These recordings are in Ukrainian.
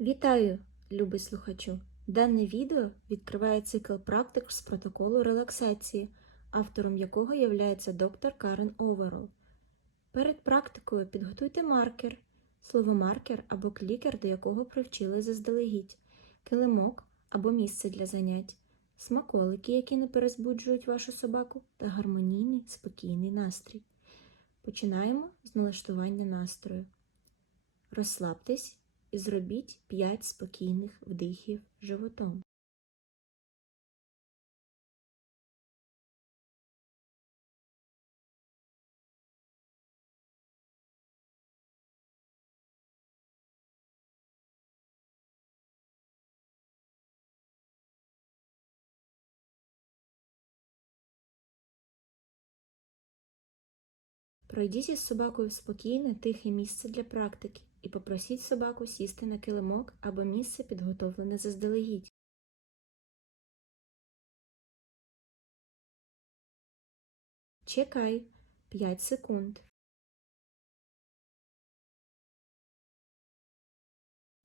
Вітаю, любий слухачу! Дане відео відкриває цикл практик з протоколу релаксації, автором якого є доктор Карен Оверол. Перед практикою підготуйте маркер, слово маркер або клікер, до якого привчили заздалегідь, килимок або місце для занять, смаколики, які не перезбуджують вашу собаку, та гармонійний спокійний настрій. Починаємо з налаштування настрою. Розслабтесь і зробіть 5 спокійних вдихів животом. Пройдіть із собакою в спокійне, тихе місце для практики і попросіть собаку сісти на килимок або місце підготовлене заздалегідь. Чекай 5 секунд.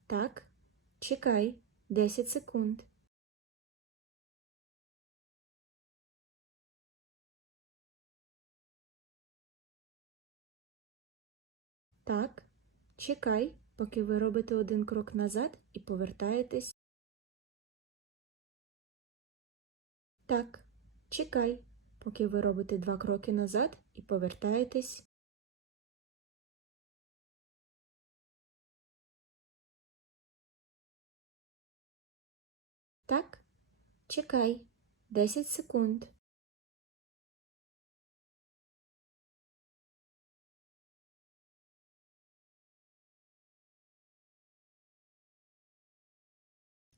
Так, чекай 10 секунд. Так, чекай, поки ви робите один крок назад і повертаєтесь. Так, чекай, поки ви робите два кроки назад і повертаєтесь. Так, чекай 10 секунд.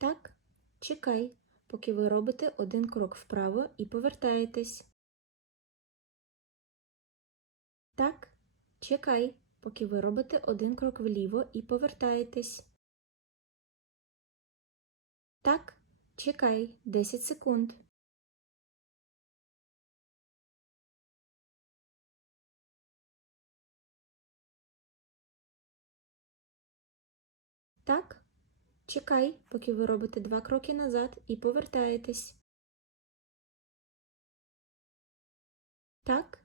Так, чекай, поки ви робите один крок вправо і повертаєтесь. Так, чекай, поки ви робите один крок вліво і повертаєтесь. Так, чекай 10 секунд. Так, Чекай, поки ви робите два кроки назад і повертаєтесь. Так,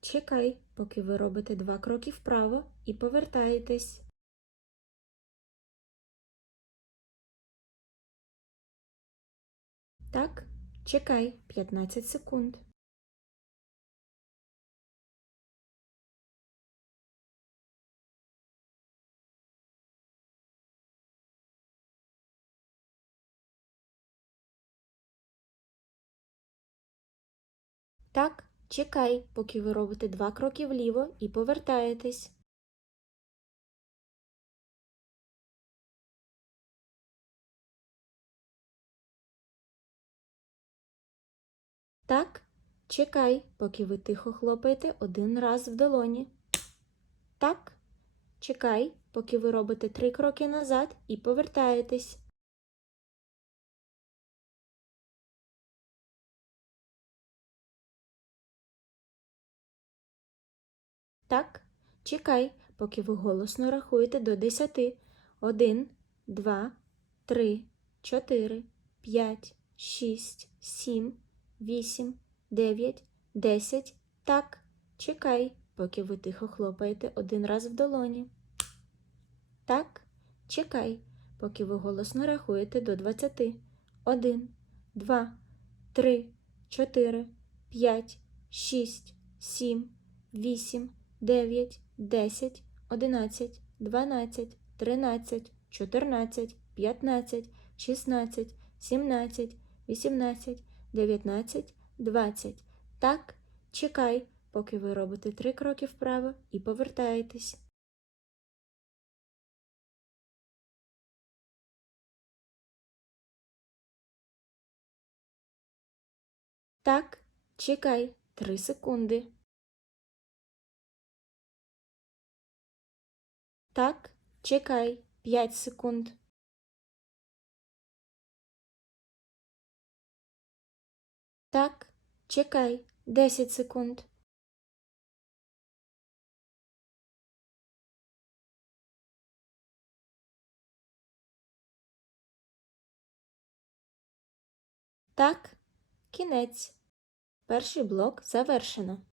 чекай, поки ви робите два кроки вправо і повертаєтесь. Так, чекай 15 секунд. Так, чекай, поки ви робите два кроки вліво і повертаєтесь. Так, чекай, поки ви тихо хлопаєте один раз в долоні. Так, чекай, поки ви робите три кроки назад і повертаєтесь. Так, чекай, поки ви голосно рахуєте до десяти. Один, два, три, чотири, п'ять, шість, сім, вісім, дев'ять, десять. Так, чекай, поки ви тихо хлопаєте один раз в долоні. Так, чекай, поки ви голосно рахуєте до двадцяти. Один, два, три, чотири, п'ять, шість, сім, вісім. 9, 10, 11, 12, 13, 14, 15, 16, 17, 18, 19, 20. Так, чекай, поки ви робите три кроки вправо і повертаєтесь. Так, чекай 3 секунди. Так, чекай п'ять секунд. Так, чекай 10 секунд. Так, кінець. Перший блок завершено.